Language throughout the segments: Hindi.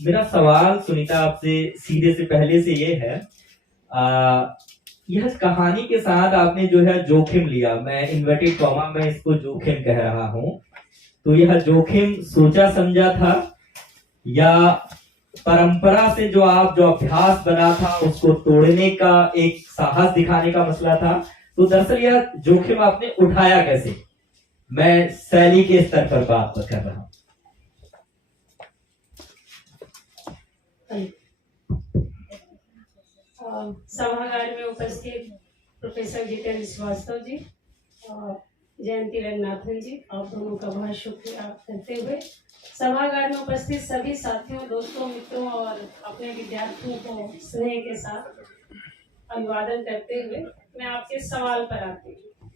मेरा सवाल सुनीता आपसे सीधे से पहले से ये है, यह कहानी के साथ आपने जो है जोखिम लिया, मैं इन्वर्टेड कॉमा में इसको जोखिम कह रहा हूं, तो यह जोखिम सोचा समझा था या परंपरा से जो अभ्यास बना था उसको तोड़ने का एक साहस दिखाने का मसला था? तो दरअसल यह जोखिम आपने उठाया कैसे? मैं शैली के स्तर पर बात कर रहा हूं। सभागार में उपस्थित प्रोफेसर जितेंद्र श्रीवास्तव जी, जयंती रंगनाथन जी, आप दोनों का बहुत शुक्रिया करते हुए सभागार में उपस्थित सभी साथियों, दोस्तों, मित्रों और अपने विद्यार्थियों को स्नेह के साथ अभिवादन करते हुए मैं आपके सवाल पर आती हूँ।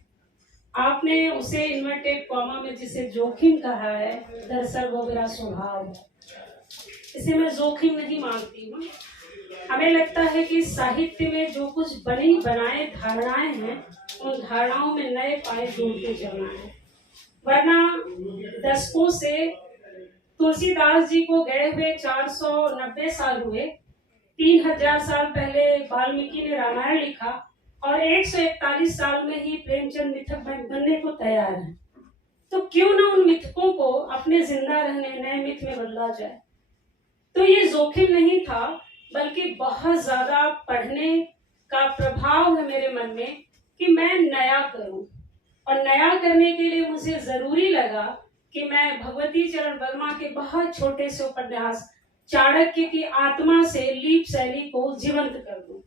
आपने उसे इन्वर्टेड कॉमा में जिसे जोखिम कहा है, दरअसल वो मेरा स्वभाव है। इसे मैं जोखिम नहीं मानती हूँ। हमें लगता है कि साहित्य में जो कुछ बनी बनाए धारणाएं हैं, उन धारणाओं में नए पाए जोड़ते चलना है, वरना दशकों से तुलसीदास जी को गए हुए 490 साल हुए, 3000 साल पहले वाल्मीकि ने रामायण लिखा और 141 साल में ही प्रेमचंद मिथक बनने को तैयार है। तो क्यों ना उन मिथकों को अपने जिंदा रहने नए मिथ में बदला जाए। तो ये जोखिम नहीं था, बल्कि बहुत ज्यादा पढ़ने का प्रभाव है मेरे मन में कि मैं नया करूं, और नया करने के लिए मुझे जरूरी लगा कि मैं भगवती चरण वर्मा के बहुत छोटे से उपन्यास चाणक्य की आत्मा से लीप शैली को जीवंत कर दूं,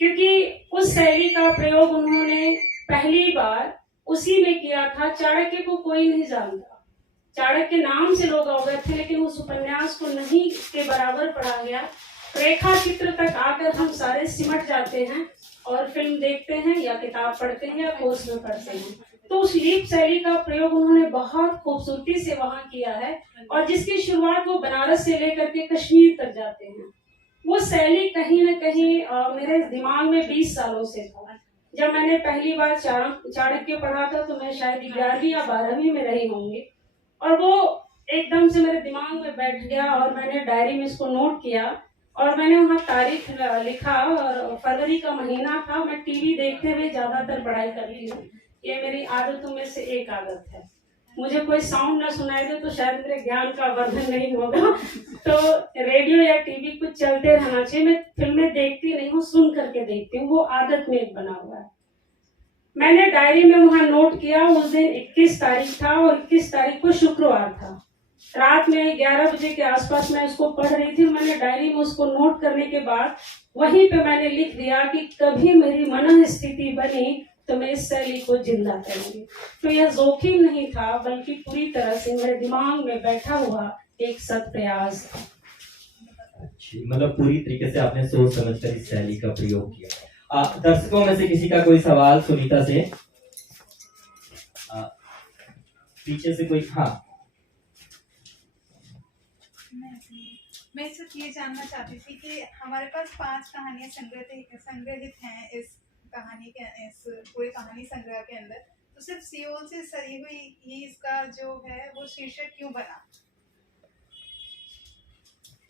क्योंकि उस शैली का प्रयोग उन्होंने पहली बार उसी में किया था। चाणक्य को कोई नहीं जानता, चाणक्य नाम से लोग अवगत थे, लेकिन उस उपन्यास को नहीं के बराबर पढ़ा गया। रेखा चित्र तक आकर हम सारे सिमट जाते हैं और फिल्म देखते हैं या किताब पढ़ते हैं या कोर्स में पढ़ते हैं। तो उस लीप शैली का प्रयोग उन्होंने बहुत खूबसूरती से वहां किया है, और जिसकी शुरुआत वो बनारस से लेकर के कश्मीर तक जाते हैं। वो शैली कहीं न कहीं मेरे दिमाग में 20 सालों से था। जब मैंने पहली बार चाणक्य पढ़ा था तो मैं शायद 11वीं या 12वीं में रही होंगी, और वो एकदम से मेरे दिमाग में बैठ गया और मैंने डायरी में इसको नोट किया और मैंने वहाँ तारीख लिखा, और फरवरी का महीना था। मैं टीवी देखते हुए ज्यादातर पढ़ाई करती हूँ, ये मेरी आदतों में से एक आदत है। मुझे कोई साउंड ना सुनाई दे तो शायद मेरे ज्ञान का वर्धन नहीं होगा, तो रेडियो या टीवी कुछ चलते रहना चाहिए। मैं फिल्में देखती नहीं हूँ, सुन करके देखती हूँ, वो आदत में एक बना हुआ है। मैंने डायरी में वहां नोट किया, उस दिन 21 तारीख था और 21 तारीख को शुक्रवार था। रात में 11 बजे के आसपास मैं उसको पढ़ रही थी। मैंने डायरी में उसको नोट करने के बाद वहीं पे मैंने लिख दिया कि कभी मेरी मन स्थिति बनी तो मैं इस शैली को जिंदा करूंगी। तो यह जोखिम नहीं था, बल्कि पूरी तरह से मेरे दिमाग में बैठा हुआ एक सत प्रयास था। मतलब पूरी तरीके से आपने सोच समझकर इस शैली का प्रयोग किया। दर्शकों में से किसी का कोई सवाल सुनीता से? पीछे से कोई? हाँ, मैं सिर्फ ये जानना चाहती थी कि हमारे पास 5 कहानियां संग्रहित हैं इस कहानी के, इस पूरी कहानी संग्रह के अंदर, तो सिर्फ सियोल से सरी हुई ही इसका जो है वो शीर्षक क्यों बना?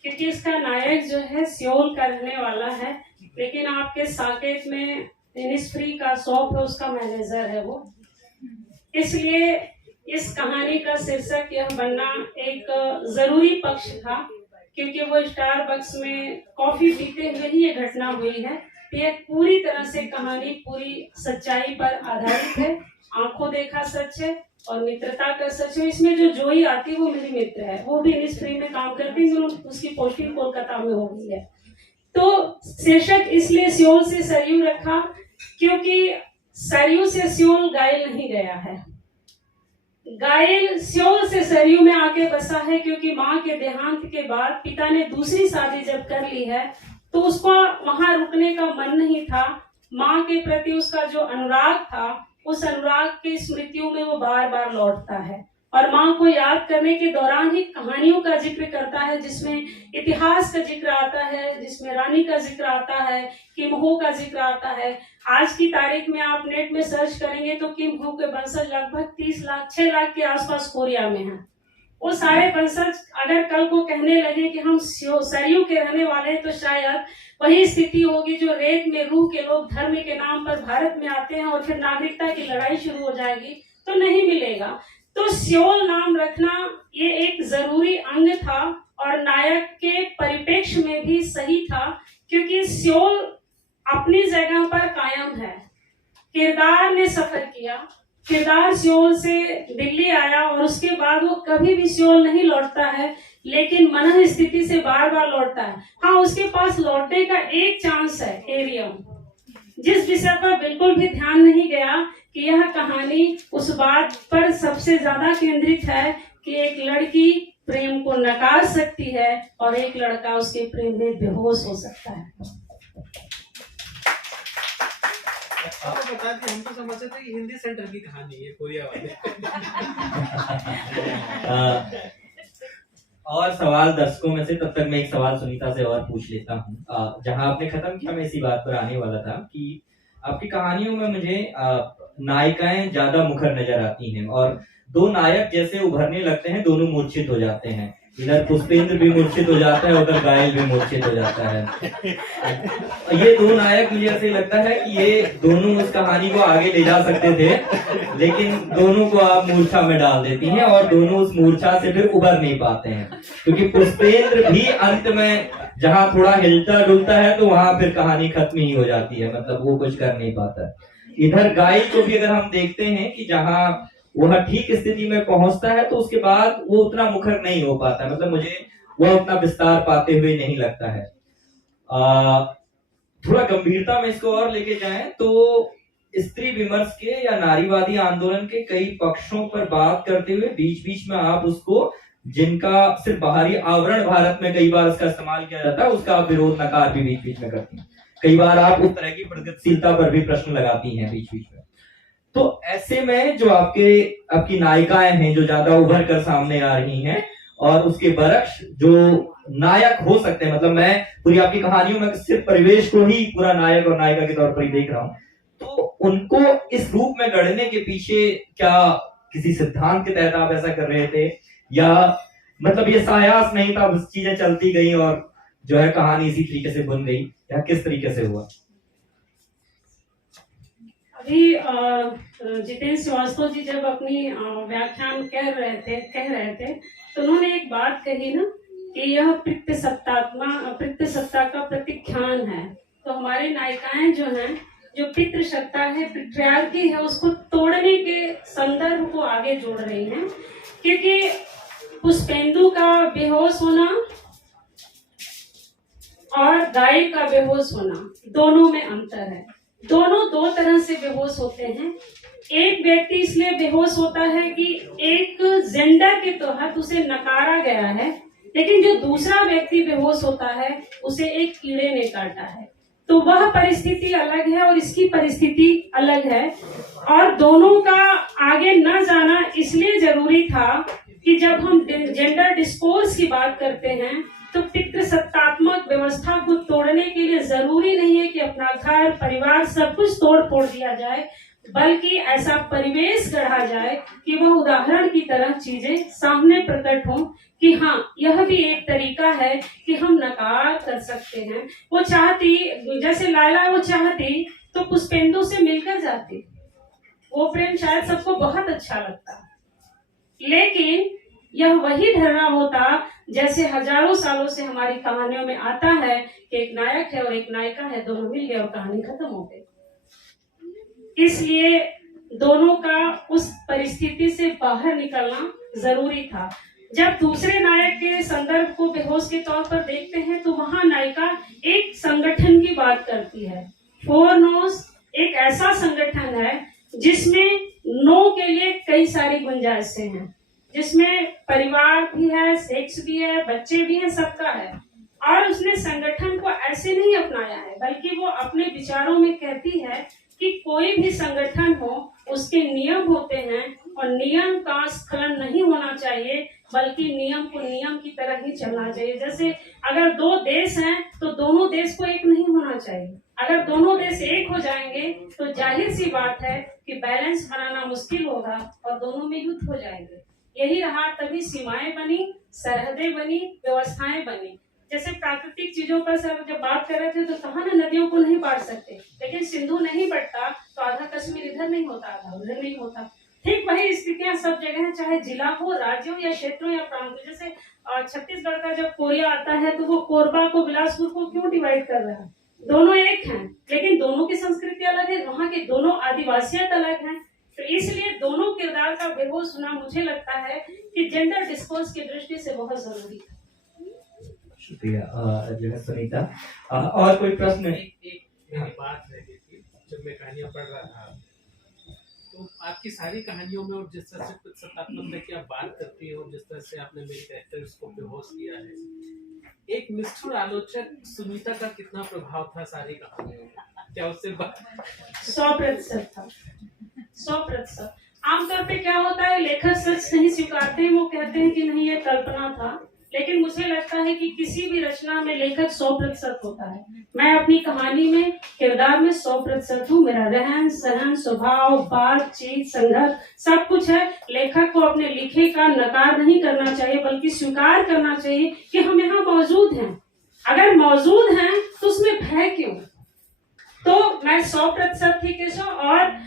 क्योंकि इसका नायक जो है सियोल का रहने वाला है, लेकिन आपके साकेत में इनिस्फ्री का शॉप है, उसका मैनेजर है वो। इसलिए इस कहानी का शीर्षक यह बनना एक जरूरी पक्ष था, क्योंकि वो स्टारबक्स में कॉफी पीते हुए ही ये घटना हुई है। ये पूरी तरह से कहानी पूरी सच्चाई पर आधारित है, आंखों देखा सच है और मित्रता का सच है। इसमें जो जोई आती है वो मेरी मित्र है, वो भी इनिस्फ्री में काम करती है, उसकी पोस्टिंग कोलकाता में हो गई है। तो शीर्षक इसलिए सियोल से सरयू रखा, क्योंकि सरयू से सियोल गायल नहीं गया है, गायल सियोल से सरयू में आके बसा है। क्योंकि माँ के देहांत के बाद पिता ने दूसरी शादी जब कर ली है तो उसको वहां रुकने का मन नहीं था। माँ के प्रति उसका जो अनुराग था, उस अनुराग की स्मृतियों में वो बार बार लौटता है, और माँ को याद करने के दौरान ही कहानियों का जिक्र करता है, जिसमें इतिहास का जिक्र आता है, जिसमें रानी का जिक्र आता है, किम हो का जिक्र आता है। आज की तारीख में आप नेट में सर्च करेंगे तो किम हो के वंशज लगभग 30 लाख 6 लाख के आसपास कोरिया में है। वो सारे वंशज अगर कल को कहने लगे कि हम सरयू के रहने वाले हैं, तो शायद वही स्थिति होगी जो रेत में रूह के लोग धर्म के नाम पर भारत में आते हैं और फिर नागरिकता की लड़ाई शुरू हो जाएगी, तो नहीं मिलेगा। तो सियोल नाम रखना ये एक जरूरी अंग था और नायक के परिप्रेक्ष्य में भी सही था, क्योंकि सियोल अपनी जगह पर कायम है। किरदार ने सफर किया, किरदार सियोल से दिल्ली आया और उसके बाद वो कभी भी सियोल नहीं लौटता है, लेकिन मन स्थिति से बार बार लौटता है। हाँ, उसके पास लौटने का एक चांस है, एरियम, जिस विषय पर बिल्कुल भी ध्यान नहीं गया कि यह कहानी उस बात पर सबसे ज्यादा केंद्रित है कि एक लड़की प्रेम को नकार सकती है और एक लड़का उसके प्रेम में बेहोश हो सकता है। आपको बता दें, हम तो समझते थे कि हिंदी सेंटर की कहानी है कोरिया वाले। और सवाल दर्शकों में से, तब तक मैं एक सवाल सुनीता से और पूछ लेता हूँ। जहां आपने खत्म किया, मैं इसी बात पर आने वाला था कि आपकी कहानियों में मुझे नायिकाएं ज्यादा मुखर नजर आती हैं और दो नायक जैसे उभरने लगते हैं, दोनों मूर्छित हो जाते हैं। इधर पुष्पेंद्र भी मूर्छित हो जाता है, उधर घायल भी मूर्छित हो जाता है। ये दो नायक, मुझे ऐसे लगता है कि ये दोनों उस कहानी को आगे ले जा सकते थे, लेकिन दोनों को आप मूर्छा में डाल देती हैं और दोनों उस मूर्छा से फिर उबर नहीं पाते हैं, क्योंकि पुष्पेंद्र भी अंत में जहां थोड़ा हिलता डुलता है तो वहां फिर कहानी खत्म ही हो जाती है, मतलब वो कुछ कर नहीं पाता। इधर घायल को भी अगर हम देखते हैं कि जहां वह ठीक स्थिति में पहुंचता है तो उसके बाद वो उतना मुखर नहीं हो पाता, मतलब मुझे वह उतना विस्तार पाते हुए नहीं लगता है। थोड़ा गंभीरता में इसको और लेके जाएं तो स्त्री विमर्श के या नारीवादी आंदोलन के कई पक्षों पर बात करते हुए बीच बीच में आप उसको, जिनका सिर्फ बाहरी आवरण भारत में कई बार उसका इस्तेमाल किया जाता है, उसका आप विरोध नकार भी बीच बीच में करती हैं। कई बार आप उस तरह की प्रगतिशीलता पर भी प्रश्न लगाती हैं बीच बीच में। तो ऐसे में जो आपकी नायिकाएं हैं जो ज्यादा उभर कर सामने आ रही हैं और उसके बरक्स जो नायक हो सकते हैं, मतलब मैं पूरी आपकी कहानियों में सिर्फ परिवेश को ही पूरा नायक और नायिका के तौर पर ही देख रहा हूं, तो उनको इस रूप में गढ़ने के पीछे क्या किसी सिद्धांत के तहत आप ऐसा कर रहे थे, या मतलब ये सायास नहीं था, बस चीजें चलती गई और जो है कहानी इसी तरीके से बन गई, या किस तरीके से हुआ? अभी जितेंद्र श्रीवास्तव जी जब अपनी व्याख्यान कह रहे थे तो उन्होंने एक बात कही ना कि यह पितृ सत्ता का प्रतिख्यान है। तो हमारी नायिकाएं जो हैं, जो पितृ सत्ता है, पिट्रियार्की है, उसको तोड़ने के संदर्भ को आगे जोड़ रही हैं, क्योंकि पुष्पेंदु का बेहोश होना और गाय का बेहोश होना, दोनों में अंतर है। दोनों दो तरह से बेहोश होते हैं। एक व्यक्ति इसलिए बेहोश होता है कि एक जेंडर के तहत उसे नकारा गया है, लेकिन जो दूसरा व्यक्ति बेहोश होता है उसे एक कीड़े ने काटा है, तो वह परिस्थिति अलग है और इसकी परिस्थिति अलग है। और दोनों का आगे न जाना इसलिए जरूरी था कि जब हम जेंडर डिस्कोर्स की बात करते हैं तो पितृसत्तात्मक व्यवस्था को तोड़ने के लिए जरूरी नहीं है कि अपना घर परिवार सब कुछ तोड़ फोड़ दिया जाए, बल्कि ऐसा परिवेश गढ़ा जाए कि वह उदाहरण की तरह चीजें सामने प्रकट हों कि हाँ, यह भी एक तरीका है कि हम नकार कर सकते हैं। वो चाहती, जैसे लायला वो चाहती तो पुष्पेंदु से मिलकर जाती, वो प्रेम शायद सबको बहुत अच्छा लगता, लेकिन यह वही धरना होता जैसे हजारों सालों से हमारी कहानियों में आता है कि एक नायक है और एक नायिका है, दोनों मिल गए और कहानी खत्म हो गई। इसलिए दोनों का उस परिस्थिति से बाहर निकलना जरूरी था। जब दूसरे नायक के संदर्भ को बेहोश के तौर पर देखते हैं तो वहां नायिका एक संगठन की बात करती है। 4 नोस एक ऐसा संगठन है जिसमें नो के लिए कई सारी गुंजाइशें हैं, जिसमें परिवार भी है, सेक्स भी है, बच्चे भी हैं, सबका है। और उसने संगठन को ऐसे नहीं अपनाया है, बल्कि वो अपने विचारों में कहती है कि कोई भी संगठन हो उसके नियम होते हैं और नियम का स्खलन नहीं होना चाहिए, बल्कि नियम को नियम की तरह ही चलना चाहिए। जैसे अगर 2 देश हैं तो दोनों देश को एक नहीं होना चाहिए। अगर दोनों देश एक हो जाएंगे तो जाहिर सी बात है कि बैलेंस बनाना मुश्किल होगा और दोनों में युद्ध हो जाएंगे। यही रहा, तभी सीमाएं बनी, सरहदें बनी, व्यवस्थाएं बनी। जैसे प्राकृतिक चीजों पर सर जब बात कर रहे थे तो कहा ना नदियों को नहीं बांट सकते, लेकिन सिंधु नहीं बढ़ता तो आधा कश्मीर इधर नहीं होता, आधा उधर नहीं होता। ठीक वही स्थितियां सब जगह है, चाहे जिला हो, राज्यों या क्षेत्रों या प्रांत। जैसे छत्तीसगढ़ का जब कोरिया आता है तो वो कोरबा को, बिलासपुर को क्यों डिवाइड कर रहा है? दोनों एक हैं, लेकिन दोनों की संस्कृति अलग है, वहाँ के दोनों आदिवासियत अलग हैं। तो इसलिए दोनों किरदार का बेहोश होना मुझे लगता है कि जेंडर डिस्कोर्स की दृष्टि से बहुत जरूरी है। शुक्रिया जो है सुनीता। और कोई प्रश्न? एक मेरी बात रह गई थी जब मैं कहानियां पढ़ रहा था, तो आपकी सारी कहानियों में और जिस तरह से कुछ सत्तात्मक की आप बात करती हैं और जिस तरह से आपने मेरे कैरेक्टर्स को बेहोश किया है, एक निष्ठुर आलोचक सुनीता का कितना प्रभाव था सारी कहानियों में? क्या उससे 100% था, 100%। आमतौर पे क्या होता है, लेखक सच नहीं स्वीकारते हैं, वो कहते हैं कि नहीं ये कल्पना था, लेकिन मुझे लगता है कि किसी भी रचना में लेखक 100% होता है। मैं अपनी कहानी में किरदार में 100% हूँ। मेरा रहन सहन, स्वभाव, बातचीत, संघर्ष सब कुछ है। लेखक को अपने लिखे का नकार नहीं करना चाहिए, बल्कि स्वीकार करना चाहिए कि हम यहाँ मौजूद हैं। अगर मौजूद हैं तो उसमें भय क्यों? तो मैं 100% थी केशव। और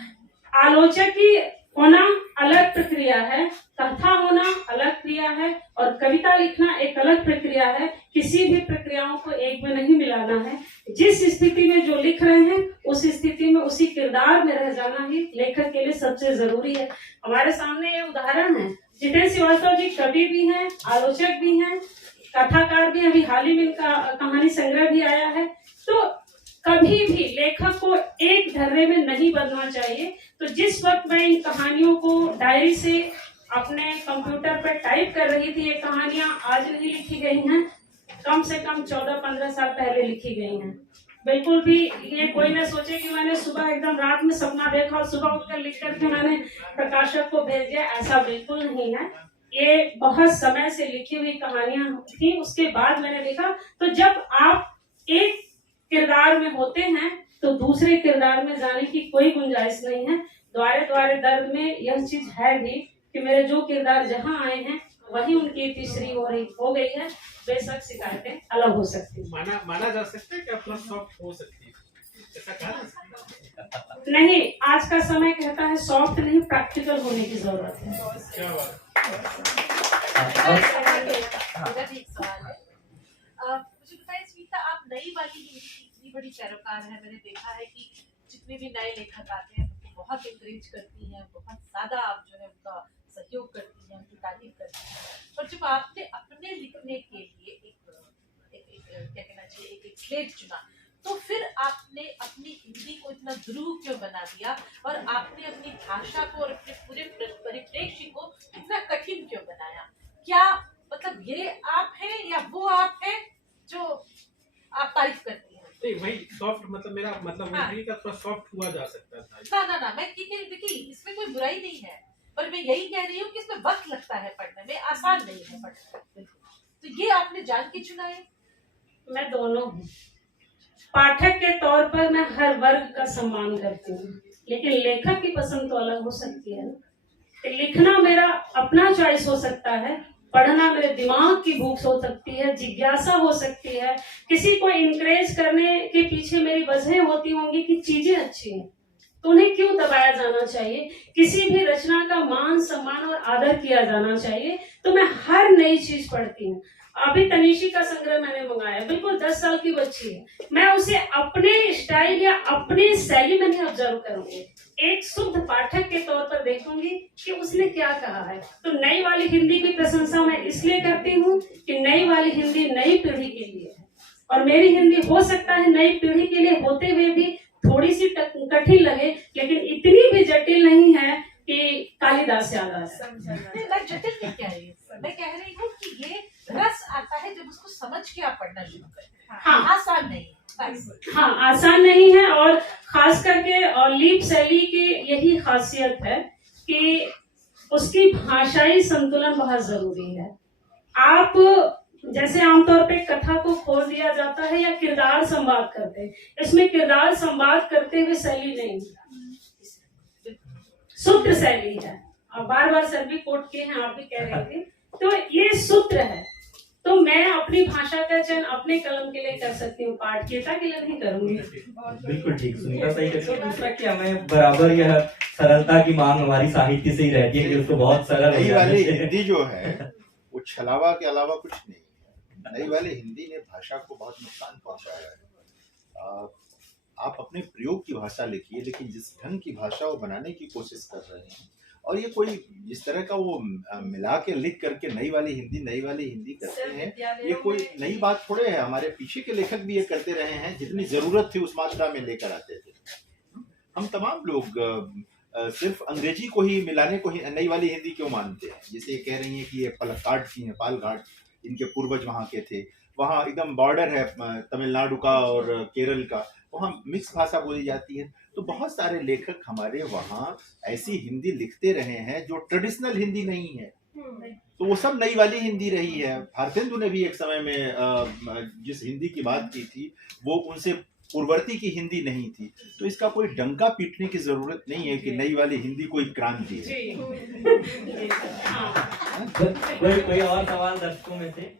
आलोचक की होना अलग प्रक्रिया है, कथा होना अलग क्रिया है, और कविता लिखना एक अलग प्रक्रिया है। किसी भी प्रक्रियाओं को एक में नहीं मिलाना है। जिस स्थिति में जो लिख रहे हैं उस स्थिति में उसी किरदार में रह जाना ही लेखक के लिए सबसे जरूरी है। हमारे सामने ये उदाहरण है, जितेंद्र श्रीवास्तव जी कवि भी हैं, आलोचक भी हैं, कथाकार भी। अभी हाल ही में इनका कहानी संग्रह भी आया है। तो कभी भी लेखक को एक धर्रे में नहीं बदलना चाहिए। तो जिस वक्त मैं इन कहानियों को डायरी से अपने कंप्यूटर पर टाइप कर रही थी, ये कहानियां आज नहीं लिखी गई हैं, कम से कम 14-15 साल पहले लिखी गई हैं। बिल्कुल भी ये कोई न सोचे कि मैंने सुबह एकदम रात में सपना देखा और सुबह उठकर लिख करके मैंने प्रकाशक को भेज दिया, ऐसा बिल्कुल नहीं है। ये बहुत समय से लिखी हुई कहानियां थी, उसके बाद मैंने लिखा। तो जब आप एक किरदार में होते हैं तो दूसरे किरदार में जाने की कोई गुंजाइश नहीं है। द्वारे द्वारे दर्द में यह चीज है भी कि मेरे जो किरदार जहां आए हैं वही उनकी तीसरी हो गई है। बेशक शिकायतें अलग हो सकती हैं। माना जा सकता है कि अपना सॉफ्ट हो सकती है, ऐसा कहा जा सकता है? नहीं, आज का समय कहता है सॉफ्ट नहीं, प्रैक्टिकल होने की जरूरत है। क्या बात? मेरा भी एक सवाल है। मुझे बताइए स्मिता, आप नई वाली हिंदी की इतनी बड़ी पैरोकार है, मैंने देखा है कि जितने भी नए लेखक आते हैं उनको बहुत इंकरेज करती हैं, बहुत ज्यादा आप जो है उनका सहयोग करती हैं, उनकी तारीफ करती हैं। पर जब आपने अपने लिखने के लिए एक क्या कहना चाहिए, एक स्लेट चुना, तो फिर आपने अपनी हिंदी को इतना ध्रुव क्यों बना दिया और आपने अपनी भाषा को और अपने पूरे परिप्रेक्ष्य को इतना कठिन क्यों बनाया? क्या मतलब ये आप हैं या वो आप हैं जो आप तारीफ करती हैं? नहीं, वही सॉफ्ट मतलब मेरा मतलब वही का थोड़ा सॉफ्ट हुआ जा सकता था। ना मैं देखिए इसमें कोई बुराई नहीं है, पर मैं यही कह रही हूँ कि इसमें वक्त लगता है पढ़ने में, आसान नहीं है पढ़ना। तो ये आपने जान के चुना है? मैं दोनों हूँ। पाठक के तौर पर मैं हर वर्ग का सम्मान करती हूँ, लेकिन लेखक की पसंद तो अलग हो सकती है ना। लिखना मेरा अपना चॉइस हो सकता है, पढ़ना मेरे दिमाग की भूख हो सकती है, जिज्ञासा हो सकती है, किसी को इनकरेज करने के पीछे मेरी वजह होती होंगी कि चीजें अच्छी हैं, तो उन्हें क्यों दबाया जाना चाहिए। किसी भी रचना का मान सम्मान और आदर किया जाना चाहिए। तो मैं हर नई चीज पढ़ती हूँ। अभी तनीशी का संग्रह मैंने मंगाया, बिल्कुल 10 साल की बच्ची है, मैं उसे अपने स्टाइल या अपनी शैली में नहीं ऑब्जर्व करूंगी, एक शुद्ध पाठक के तौर पर देखूंगी कि उसने क्या कहा है। तो नई वाली हिंदी की प्रशंसा मैं इसलिए करती हूँ कि नई वाली हिंदी नई पीढ़ी के लिए है, और मेरी हिंदी हो सकता है नई पीढ़ी के लिए होते हुए भी थोड़ी सी कठिन लगे, लेकिन इतनी भी जटिल नहीं है कि कालिदास याद आ जाए। मैं जटिल नहीं कह रही हूँ, मैं कह रही हूँ कि ये रस आता है जब उसको समझ के आप पढ़ना शुरू करें। हाँ, आसान नहीं है। हाँ, आसान नहीं है। और खास करके और लीप शैली की यही खासियत है कि उसकी भाषाई संतुलन बहुत जरूरी है। आप जैसे आमतौर पे कथा को खोल दिया जाता है या किरदार संवाद करते हैं, इसमें किरदार संवाद करते हुए शैली नहीं, शुद्ध शैली है। बार बार सर भी कोट किए हैं, आप भी कह रहे थे, तो ये सूत्र है। तो मैं अपनी भाषा का चयन अपने कलम के लिए कर सकती हूँ, पाठकीयता के लिए नहीं करूंगी। बिल्कुल ठीक, सुनीता सही कहती है। और दूसरा कि हमें बराबर यह सरलता की मांग हमारी साहित्य से ही रहती है कि उसको बहुत सरल हो नई जाना वाली चाहिए। हिंदी जो है वो छलावा के अलावा कुछ नहीं है। नई वाली हिंदी ने भाषा को बहुत नुकसान पहुंचाया है। आप अपने प्रयोग की भाषा लिखिए, लेकिन जिस ढंग की भाषा वो बनाने की कोशिश कर रहे हैं, और ये कोई इस तरह का वो मिला के लिख करके नई वाली हिंदी करते हैं, ये कोई नई बात थोड़े है। हमारे पीछे के लेखक भी ये करते रहे हैं, जितनी जरूरत थी उस मात्रा में लेकर आते थे। हम तमाम लोग सिर्फ अंग्रेजी को ही मिलाने को ही नई वाली हिंदी क्यों मानते हैं? जैसे ये कह रही हैं कि ये पलक्काड की नेपाल घाट, इनके पूर्वज वहाँ के थे, वहाँ एकदम बॉर्डर है तमिलनाडु का और केरल का, वहाँ मिक्स भाषा बोली जाती है। तो बहुत सारे लेखक हमारे वहाँ ऐसी हिंदी लिखते रहे हैं जो ट्रेडिशनल हिंदी नहीं है, तो वो सब नई वाली हिंदी रही है। भारतेंदु ने भी एक समय में जिस हिंदी की बात की थी वो उनसे पूर्ववर्ती की हिंदी नहीं थी। तो इसका कोई डंका पीटने की जरूरत नहीं है कि नई वाली हिंदी कोई क्रांति है। कोई और सवाल दर्शकों में से?